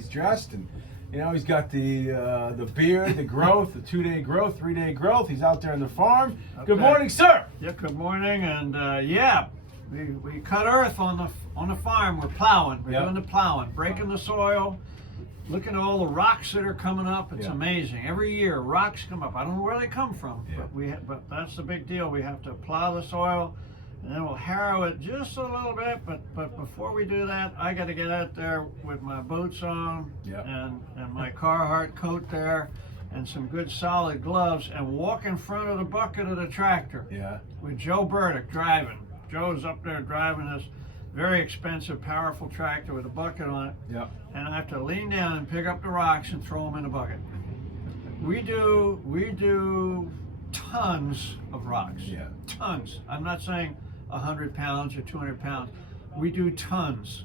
he's dressed, and he's got the beard, the growth, the 2-day growth, 3-day growth. He's out there on the farm. Okay. Good morning, sir. Yeah, good morning, and we cut earth on the farm. We're plowing. We're doing the plowing, breaking the soil. Looking at all the rocks that are coming up, it's amazing. Every year, rocks come up. I don't know where they come from, but that's the big deal. We have to plow the soil, and then we'll harrow it just a little bit. But before we do that, I got to get out there with my boots on and my Carhartt coat there, and some good solid gloves, and walk in front of the bucket of the tractor. With Joe Burdick driving. Joe's up there driving this very expensive, powerful tractor with a bucket on it. And I have to lean down and pick up the rocks and throw them in the bucket. We do tons of rocks. Tons. I'm not saying 100 pounds or 200 pounds. We do tons.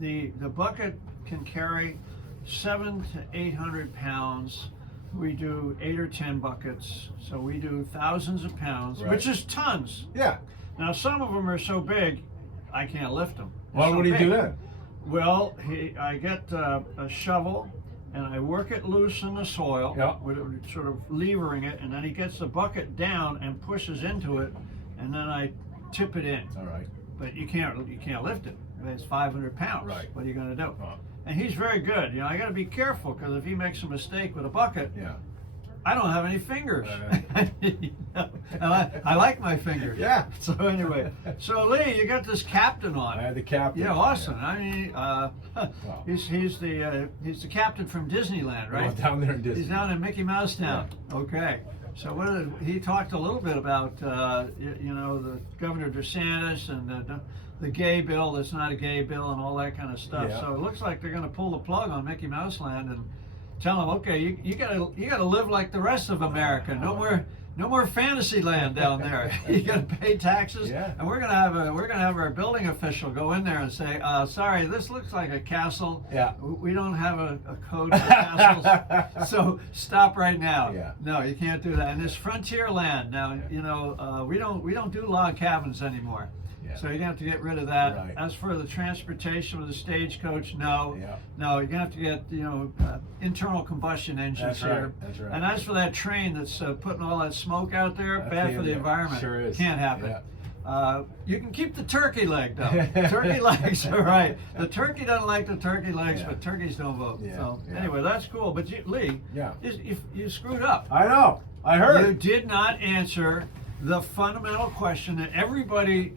The bucket can carry 700 to 800 pounds. We do 8 or 10 buckets, so we do thousands of pounds, which is tons. Now some of them are so big, I can't lift them. Well, what do you do then? Well, I get a shovel and I work it loose in the soil, with sort of levering it, and then he gets the bucket down and pushes into it, and then I tip it in. All right. But you can't lift it. It's 500 pounds. Right. What are you going to do? And he's very good. I got to be careful, because if he makes a mistake with a bucket, I don't have any fingers. I like my fingers. So anyway, so Lee, you got this captain on. I had the captain. Yeah, awesome. I mean, he's the captain from Disneyland, right? Well, down there in Disney. He's down in Mickey Mouse Town. Okay. So he talked a little bit about the Governor DeSantis and the gay bill that's not a gay bill and all that kind of stuff. So it looks like they're going to pull the plug on Mickey Mouse Land and tell them, okay, you gotta live like the rest of America. No more fantasy land down there. You gotta pay taxes, and we're gonna have our building official go in there and say, sorry, this looks like a castle. We don't have a code for castles, so stop right now. No, you can't do that. And this frontier land now, we don't do log cabins anymore. So you're gonna have to get rid of that. As for the transportation of the stagecoach, no, you're gonna have to get internal combustion engines here. That's right. And as for that train that's putting all that smoke out there, bad for the environment. Sure is. Can't happen. You can keep the turkey leg though. Turkey legs are right. The turkey doesn't like the turkey legs, but turkeys don't vote. So anyway, that's cool. But Lee, you screwed up. I know. I heard. You did not answer the fundamental question that everybody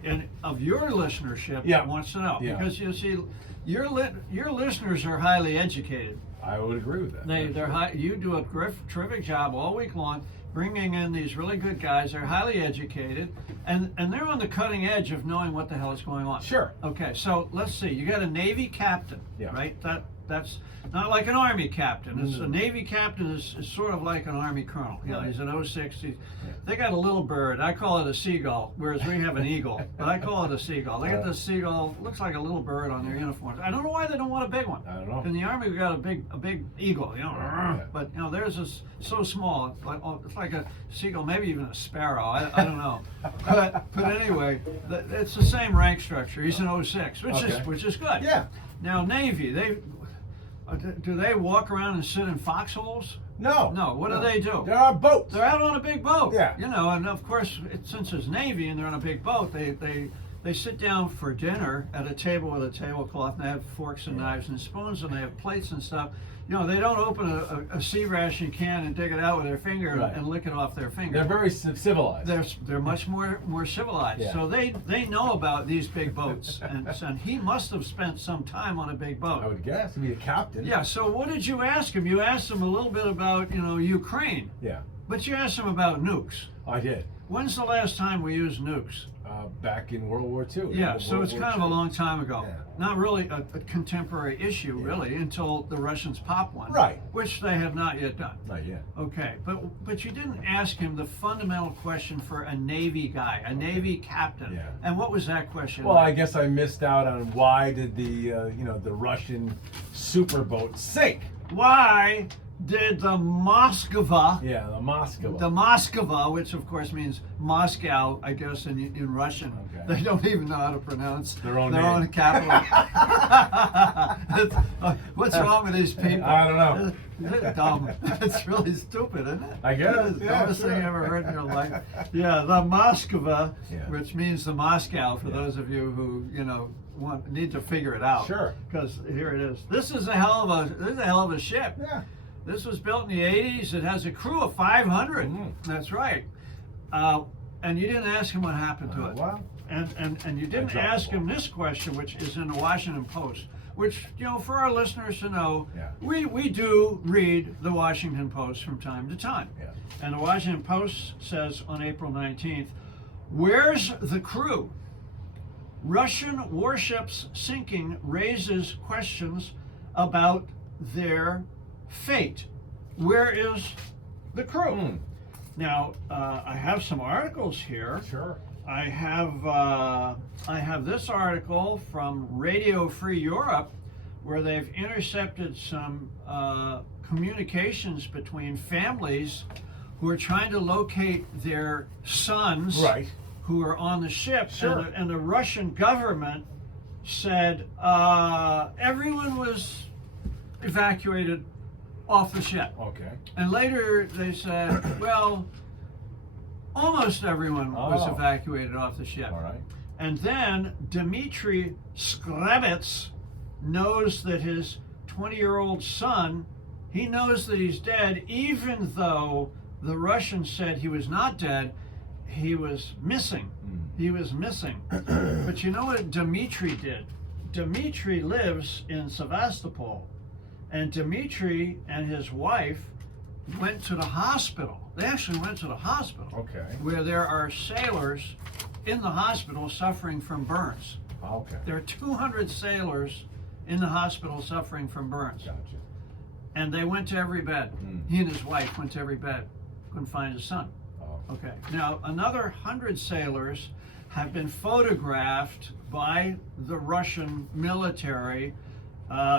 of your listenership wants to know. Because you see, your listeners are highly educated. I would agree with that. They're high. You do a terrific job all week long, bringing in these really good guys. They're highly educated, and they're on the cutting edge of knowing what the hell is going on. Sure. Okay, so let's see. You got a Navy captain, right? That's not like an Army captain. It's a Navy captain is sort of like an Army colonel. He's an 06. They got a little bird. I call it a seagull, whereas we have an eagle. But I call it a seagull. They got this seagull, looks like a little bird on their uniforms. I don't know why they don't want a big one. I don't know. In the Army, we got a big eagle. But theirs is so small. It's like a seagull, maybe even a sparrow. I don't know. But anyway, it's the same rank structure. He's an 06, which is good. Now Navy, do they walk around and sit in foxholes? No. What do they do? They're on boats. They're out on a big boat. Yeah. And of course, since it's Navy and they're on a big boat, they sit down for dinner at a table with a tablecloth, and they have forks and knives and spoons, and they have plates and stuff. They don't open a sea ration can and dig it out with their finger and lick it off their finger. They're very civilized. They're much more civilized. So they know about these big boats, and he must have spent some time on a big boat. I would guess to be a captain. Yeah. So what did you ask him? You asked him a little bit about Ukraine. But you asked him about nukes. I did. When's the last time we used nukes? Back in World War II. Yeah, so it's kind of a long time ago. Not really a contemporary issue, really, until the Russians pop one. Right. Which they have not yet done. Not yet. Okay, but you didn't ask him the fundamental question for a Navy guy, a Navy captain. And what was that question? Well, I guess I missed out on why did the the Russian superboat sink? Why did the Moskva. Yeah, the Moscow. The Moskva, which of course means Moscow, I guess in Russian. Okay. They don't even know how to pronounce Their own capital. What's wrong with these people? I don't know. They're dumb. It's really stupid, isn't it? I guess. It's the dumbest thing you ever heard in your life. Yeah, the Moskva, Yeah. which means the Moscow for Yeah. those of you who need to figure it out. Sure. Because here it is. This is a hell of a ship. Yeah. This was built in the 80s. It has a crew of 500. Mm. That's right. And you didn't ask him what happened to it. Well, And you didn't dropped ask the ball. him this question, which is in the Washington Post, which, for our listeners to know, Yeah. we do read the Washington Post from time to time. Yeah. And the Washington Post says on April 19th, "Where's the crew? Russian warships sinking raises questions about their fate. Where is the crew?" Mm. Now, I have some articles here. Sure. I have this article from Radio Free Europe, where they've intercepted some communications between families who are trying to locate their sons Right. who are on the ship. Sure. And the Russian government said everyone was evacuated off the ship. Okay. And later they said, well, almost everyone was Oh. evacuated off the ship. All right. And then Dmitry Skrebets knows that his 20-year-old son, he knows that he's dead, even though the Russians said he was not dead, he was missing. He was missing. But you know what Dmitry did? Dmitry lives in Sevastopol. And Dmitry and his wife went to the hospital. They actually went to the hospital. Okay. Where there are sailors in the hospital suffering from burns. Okay. There are 200 sailors in the hospital suffering from burns. Gotcha. And they went to every bed. He and his wife went to every bed. Couldn't find his son. Oh. Okay. Now, another 100 sailors have been photographed by the Russian military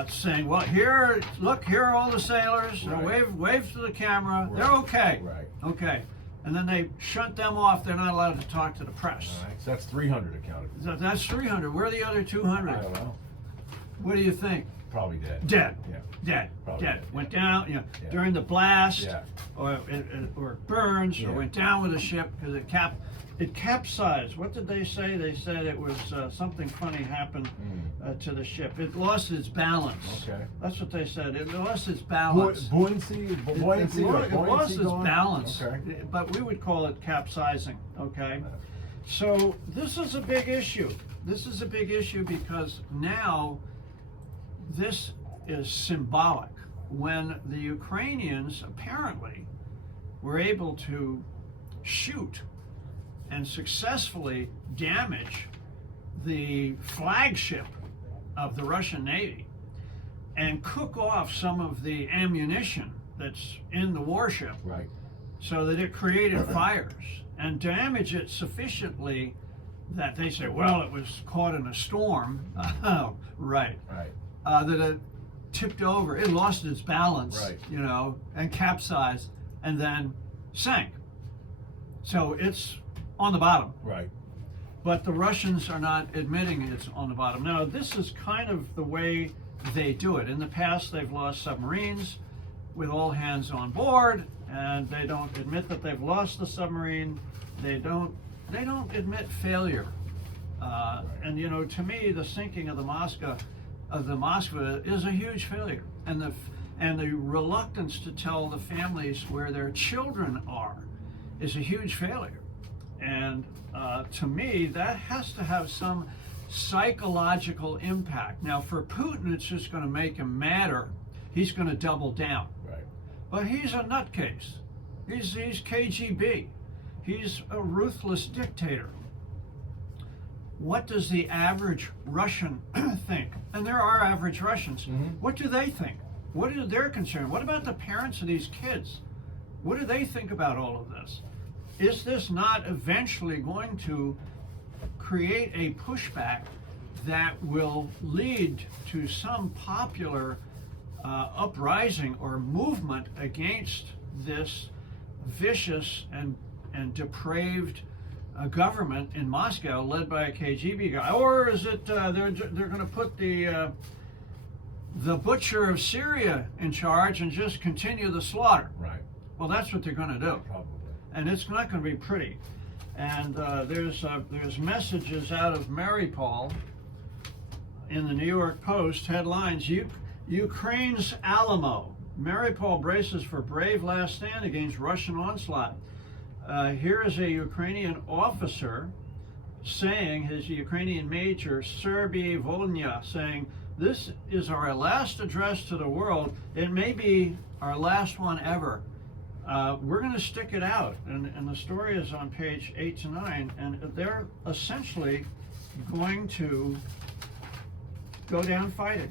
saying, well, here are all the sailors. Right. Wave to the camera. Right. They're okay. Right. Okay. And then they shut them off. They're not allowed to talk to the press. All right. So that's 300 accounted. That's 300. Where are the other 200? I don't know. What do you think? Probably dead. Dead. Yeah. Dead. Probably Dead. dead, yeah. Went down, Yeah. during the blast, Yeah. or burns, Yeah. or went down with the ship because it capsized. What did they say? They said it was something funny happened to the ship. It lost its balance. Okay. That's what they said. It lost its balance. Buoyancy? Buoyancy? It lost its going? balance, Okay. but we would call it capsizing. Okay. So this is a big issue. This is a big issue because now this is symbolic. When the Ukrainians apparently were able to shoot and successfully damage the flagship of the Russian Navy and cook off some of the ammunition that's in the warship, Right. so that it created fires and damage it sufficiently that they say, well, it was caught in a storm. Oh, right. Right. That it tipped over. It lost its balance, Right. and capsized and then sank. So it's on the bottom. Right. But the Russians are not admitting it's on the bottom. Now, this is kind of the way they do it. In the past, they've lost submarines with all hands on board, and they don't admit that they've lost the submarine. They don't admit failure. And to me, the sinking of the Moskva is a huge failure, and the reluctance to tell the families where their children are is a huge failure. And to me, that has to have some psychological impact. Now, for Putin, it's just going to make him madder. He's going to double down. Right. But he's a nutcase. He's KGB. He's a ruthless dictator. What does the average Russian think? And there are average Russians. What do they think? What are their concerns? What about the parents of these kids? What do they think about all of this? Is this not eventually going to create a pushback that will lead to some popular uprising or movement against this vicious and depraved government in Moscow, led by a KGB guy, or is it they're going to put the butcher of Syria in charge and just continue the slaughter? Right. Well, that's what they're going to do, Probably. and it's not going to be pretty. And there's messages out of Mariupol in the New York Post, headlines: Ukraine's Alamo. Mariupol braces for brave last stand against Russian onslaught. Here is a Ukrainian officer saying, his Ukrainian major, Serbiy Volnya, saying, "This is our last address to the world. It may be our last one ever. We're going to stick it out." And the story is on page 8 to 9, and they're essentially going to go down fighting.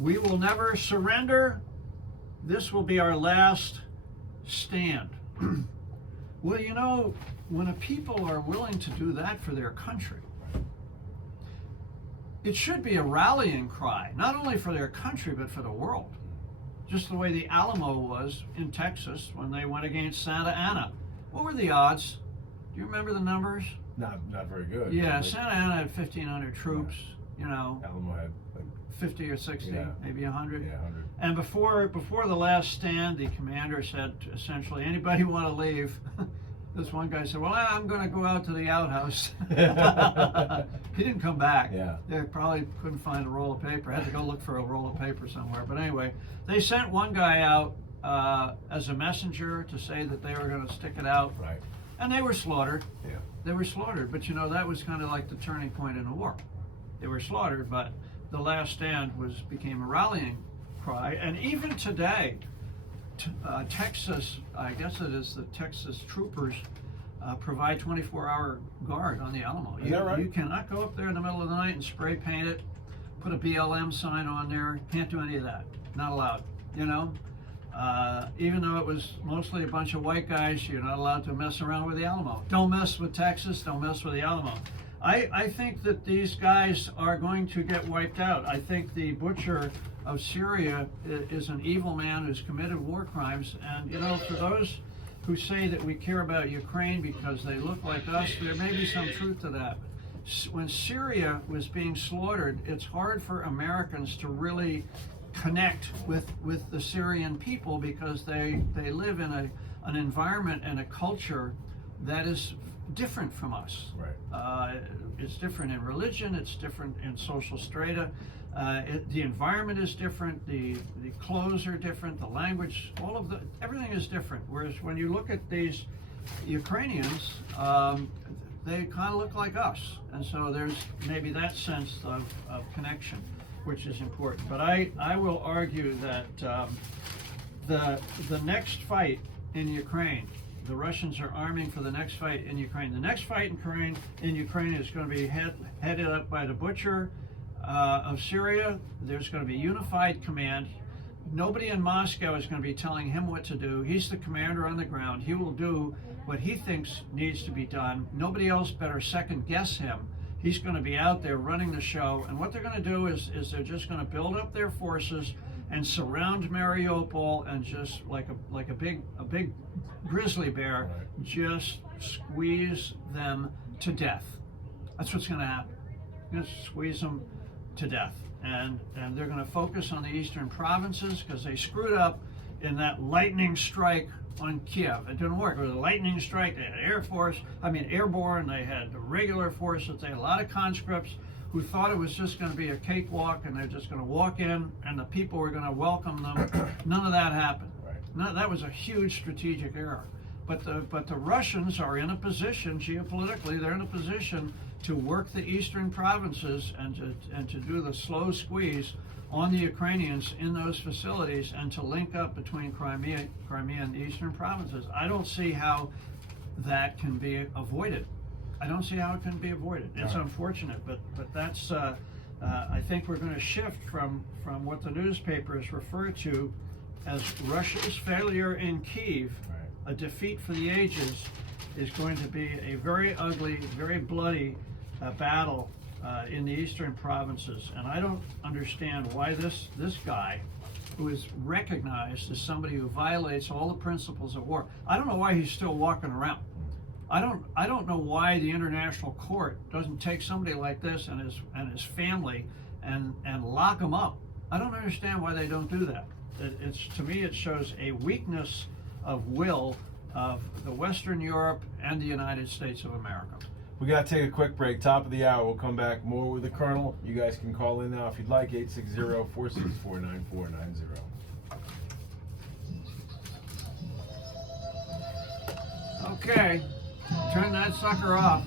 We will never surrender. This will be our last stand. Well, you know, when a people are willing to do that for their country, it should be a rallying cry, not only for their country, but for the world. Just the way the Alamo was in Texas when they went against Santa Anna. What were the odds? Do you remember the numbers? Not very good. Yeah, Santa Ana had 1,500 troops, you know. Alamo had 50 or 60, maybe 100. Yeah, 100. And before the last stand, the commander said, essentially, "Anybody want to leave?" This one guy said, "Well, I'm going to go out to the outhouse." He didn't come back. Yeah. They probably couldn't find a roll of paper. Had to go look for a roll of paper somewhere. But anyway, they sent one guy out as a messenger to say that they were going to stick it out. Right. And they were slaughtered. Yeah. They were slaughtered. But you know, that was kind of like the turning point in the war. They were slaughtered, but the last stand became a rallying cry. And even today, Texas, I guess it is the Texas troopers, provide 24-hour guard on the Alamo. Is that right? You cannot go up there in the middle of the night and spray paint it, put a BLM sign on there. Can't do any of that. Not allowed. You know, even though it was mostly a bunch of white guys, you're not allowed to mess around with the Alamo. Don't mess with Texas. Don't mess with the Alamo. I think that these guys are going to get wiped out. I think the butcher of Syria is an evil man who's committed war crimes. And, you know, for those who say that we care about Ukraine because they look like us, there may be some truth to that. When Syria was being slaughtered, it's hard for Americans to really connect with the Syrian people because they live in an environment and a culture that is different from us. Right. It's different in religion, it's different in social strata, the environment is different, the clothes are different, the language, everything is different. Whereas when you look at these Ukrainians, they kind of look like us. And so there's maybe that sense of connection, which is important. But I will argue that the next fight in Ukraine, the Russians are arming for the next fight in Ukraine. The next fight in Ukraine is going to be headed up by the butcher of Syria. There's going to be unified command. Nobody in Moscow is going to be telling him what to do. He's the commander on the ground. He will do what he thinks needs to be done. Nobody else better second guess him. He's going to be out there running the show. And what they're going to do is they're just going to build up their forces and surround Mariupol and just like a big grizzly bear, Right. just squeeze them to death. That's what's going to happen. Just squeeze them to death. And they're going to focus on the eastern provinces because they screwed up in that lightning strike on Kiev. It didn't work. It was a lightning strike. They had airborne. They had the regular forces. They had a lot of conscripts who thought it was just going to be a cakewalk and they're just going to walk in and the people were going to welcome them. None of that happened. Right. That was a huge strategic error. But the Russians are in a position, geopolitically, they're in a position to work the eastern provinces and to do the slow squeeze on the Ukrainians in those facilities and to link up between Crimea and the eastern provinces. I don't see how that can be avoided. I don't see how it can be avoided. It's unfortunate, but that's I think we're going to shift from what the newspapers refer to as Russia's failure in Kyiv, a defeat for the ages, is going to be a very ugly, very bloody battle in the eastern provinces. And I don't understand why this guy who is recognized as somebody who violates all the principles of war. I don't know why he's still walking around. I don't know why the international court doesn't take somebody like this and his family and lock him up. I don't understand why they don't do that. It's to me, it shows a weakness of will of the Western Europe and the United States of America. We got to take a quick break. Top of the hour. We'll come back more with the Colonel. You guys can call in now if you'd like. 860-464-9490. Okay, turn that sucker off.